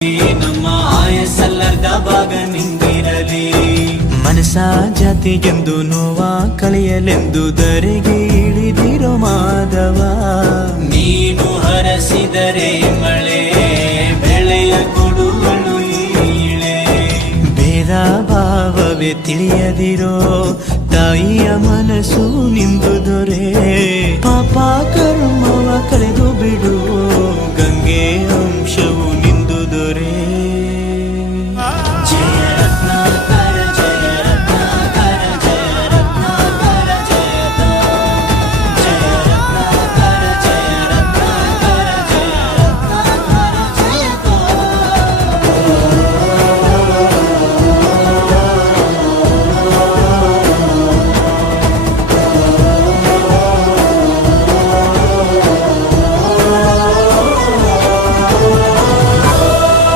ನಮ್ಮ ಆಯಸ್ಸಲ್ಲದ ಭಾಗ ನಿಂದಿರಲಿ. ಮನಸ ಜಾತಿಗೆಂದು ನೋವ ಕಳೆಯಲೆಂದು ಧರೆಗೆ ಇಳಿದಿರೋ ಮಾಧವ, ನೀನು ಹರಸಿದರೆ ಮಳೆ ಬೆಳೆಯ ಕೊಡುವಳು ಈಳೆ. ಭೇದ ಭಾವವೇ ತಿಳಿಯದಿರೋ ತಾಯಿಯ ಮನಸ್ಸು ನಿಂದು ದೊರೆ. ಪಾಪ ಕರ್ಮವ ಕಳೆದು ಬಿಡು ಗಂಗೆ ಅಂಶವು